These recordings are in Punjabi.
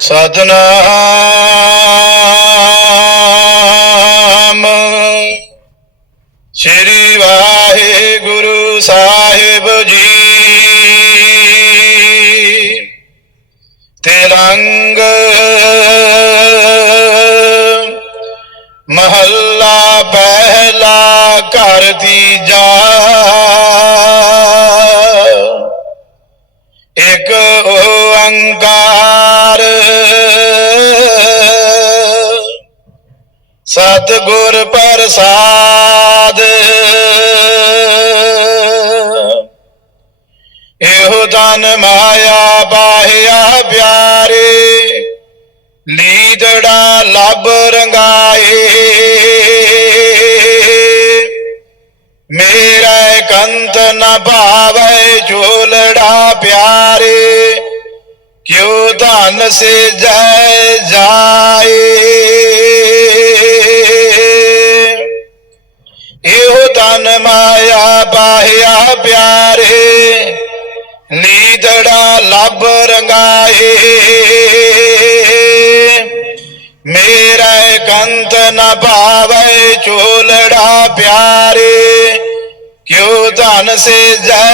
ਸਤਨਾਮ ਸ੍ਰੀ ਵਾਹਿਗੁਰੂ ਸਾਹਿਬ ਜੀ। ਤਿਲੰਗ ਮਹੱਲਾ ਪਹਿਲਾ ਘਰ ਜਾ ਇਕ ਓੰਕਾਰ ਸਤਿਗੁਰ ਪ੍ਰਸਾਦ। ਇਹੋ ਤਨ ਮਾਇਆ ਬਾਹਿਆ ਪਿਆਰੇ ਲੀਦੜਾ ਲੱਭ ਰੰਗਾਏ। ਮੇਰਾ ਕੰਤ ਨਾ ਭਾਵੈ ਝੋਲੜਾ ਪਿਆਰੇ ਕਿਉ ਧਨ ਸੇ ਜੈ ਜਾਏ ਇਹੋ ਤਨ ਮਾਇਆ ਬਾਹਿਆ ਪਿਆਰੇ ਨੀਦੜਾ ਲੱਭ ਰੰਗਾਏ ਮੇਰਾ ਕੰਤ ਨ ਭਾਵੈ ਚੋਲੜਾ ਪਿਆਰੇ ਕਿਉ ਧਨ ਸੇ ਜੈ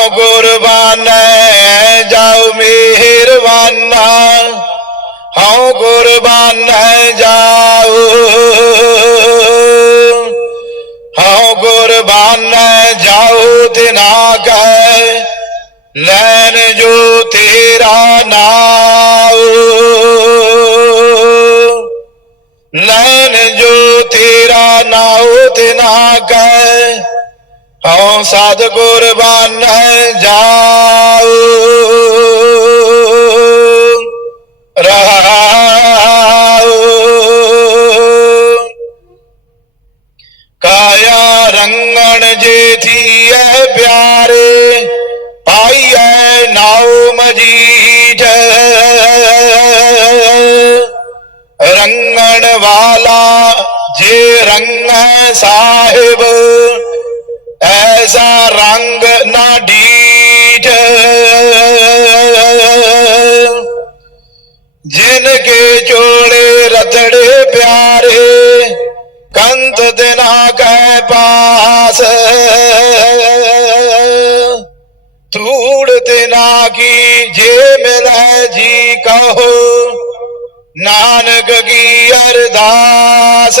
ਜਾਏ ਹਉ ਗੁਰਬਾਨੈ ਜਾਉ ਮਿਹਰਬਾਨਾ ਹਉ ਗੁਰਬਾਨੈ ਜਾਉ ਹਉ ਗੁਰਬਾਨੈ ਜਾਉ ਤਿਨਾ ਕੈ ਲੈਣ ਜੋ ਤੇਰਾ ਨਾਉ ਲੈਣ ਜੋ ਤੇਰਾ ਨਾਉ ਤਿਨਾ ਕੈ ਹਉ ਸਤ ਗੁਰਬਾਨੈ ਜਾਉ। ਰਹਾਉ ਕਾਇਆ ਰੰਗਣ ਜੇਥੀਐ ਪਿਆਰੇ, ਪਾਈਐ ਨਾਉ ਮਜੀਠ। ਰੰਗਣ ਵਾਲਾ ਜੇ ਰੰਗੈ ਸਾਹਿਬ ਐਸਾ ਰੰਗ ਨਾ ਡੀਠ। ਜਿਨ ਕੇ ਚੋਲੇ ਰਤੜੇ ਪਿਆਰੇ, ਕੰਤ ਦਿਨਾ ਕੈ ਪਾਸ। ਧੂੜ ਤੇ ਨਾ ਕੀ ਜੇ ਮਿਲੈ ਜੀ ਕਹੋ, ਨਾਨਕ ਕੀ ਅਰਦਾਸ।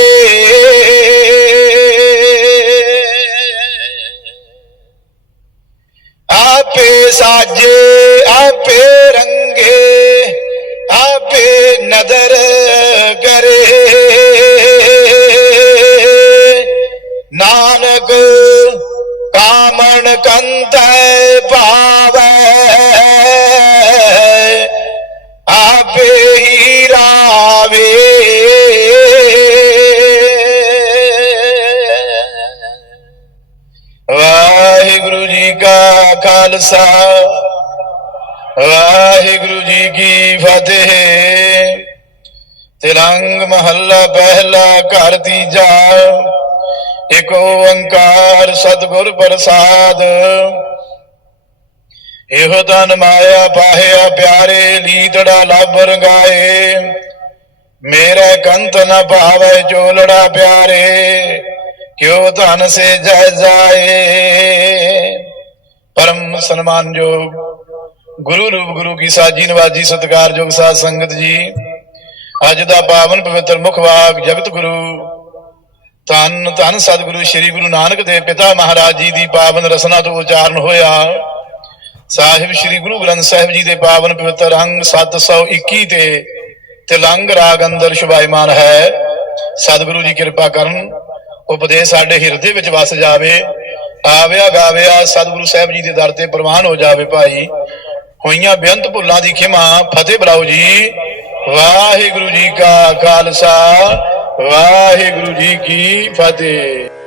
ਆਪੇ ਕਰੇ। ਨਾਨਕ ਕਾਮਣ ਕੰਤ ਭਾਵੈ। ਆਪੇ ਹੀ ਰਾਵੇ। ਵਾਹਿਗੁਰੂ ਜੀ ਕਾ ਖਾਲਸਾ। ਵਾਹਿਗੁਰੂ ਜੀ ਕੀ ਫਤਿਹ। ਤਿਲੰਗ ਮਹੱਲਾ ਪਹਿਲਾ ਘਰ ਤੀਜਾ ਇਕ ਓੰਕਾਰ ਸਤਿਗੁਰ ਪ੍ਰਸਾਦ। ਇਹੋ ਤਨ ਮਾਇਆ ਪਾਹਿਆ ਪਿਆਰੇ ਲੀਤੜਾ ਲੱਭ ਰੰਗਾਏ। ਮੇਰਾ ਕੰਤ ਨ ਭਾਵੈ ਚੋਲੜਾ ਪਿਆਰੇ, ਕਿਉ ਧਨ ਸੇ ਜੈ ਜਾਏ। ਪਰਮ ਸਨਮਾਨਯੋਗ ਗੁਰੂ ਰੂਪ ਗੁਰੂ ਕੀ ਸਾਜੀ ਨਵਾਜੀ ਸਤਿਕਾਰਯੋਗ ਸਾਧ ਸੰਗਤ ਜੀ ਅੱਜ ਦਾ ਪਾਵਨ ਪਵਿੱਤਰ ਮੁਖ ਵਾਕ, ਜਗਤ ਗੁਰੂ। ਧੰਨ ਧੰਨ ਸਤਿਗੁਰੂ, ਸ੍ਰੀ ਗੁਰੂ ਨਾਨਕ ਦੇਵ ਪਿਤਾ ਮਹਾਰਾਜ ਜੀ ਦੀ ਪਾਵਨ ਰਸਨਾ ਤੋਂ ਉਚਾਰਨ ਹੋਇਆ। ਸਾਹਿਬ ਸ੍ਰੀ ਗੁਰੂ ਗ੍ਰੰਥ ਸਾਹਿਬ ਜੀ ਦੇ ਪਾਵਨ ਪਵਿੱਤਰ ਅੰਗ 721 ਤੇ ਤਿਲੰਗ ਰਾਗ ਅੰਦਰ ਸ਼ੁਭਾਇਮਾਨ ਹੈ। ਸਤਿਗੁਰੂ ਜੀ ਕਿਰਪਾ ਕਰਨ, ਉਪਦੇਸ਼ ਸਾਡੇ ਹਿਰਦੇ ਵਿੱਚ ਵਸ ਜਾਵੇ। ਆਵਿਆ ਗਾਵਿਆ ਸਤਿਗੁਰੂ ਸਾਹਿਬ ਜੀ ਦੇ ਦਰ ਤੇ ਪ੍ਰਵਾਨ ਹੋ ਜਾਵੇ ਭਾਈ। ਹੋਈਆਂ ਬੇਅੰਤ ਭੁੱਲਾਂ ਦੀ ਖਿਮਾ। ਫਤਿਹ ਬਲਾਓ ਜੀ। ਵਾਹਿਗੁਰੂ ਜੀ ਕਾ ਖਾਲਸਾ। ਵਾਹਿਗੁਰੂ ਜੀ ਕੀ ਫਤਿਹ।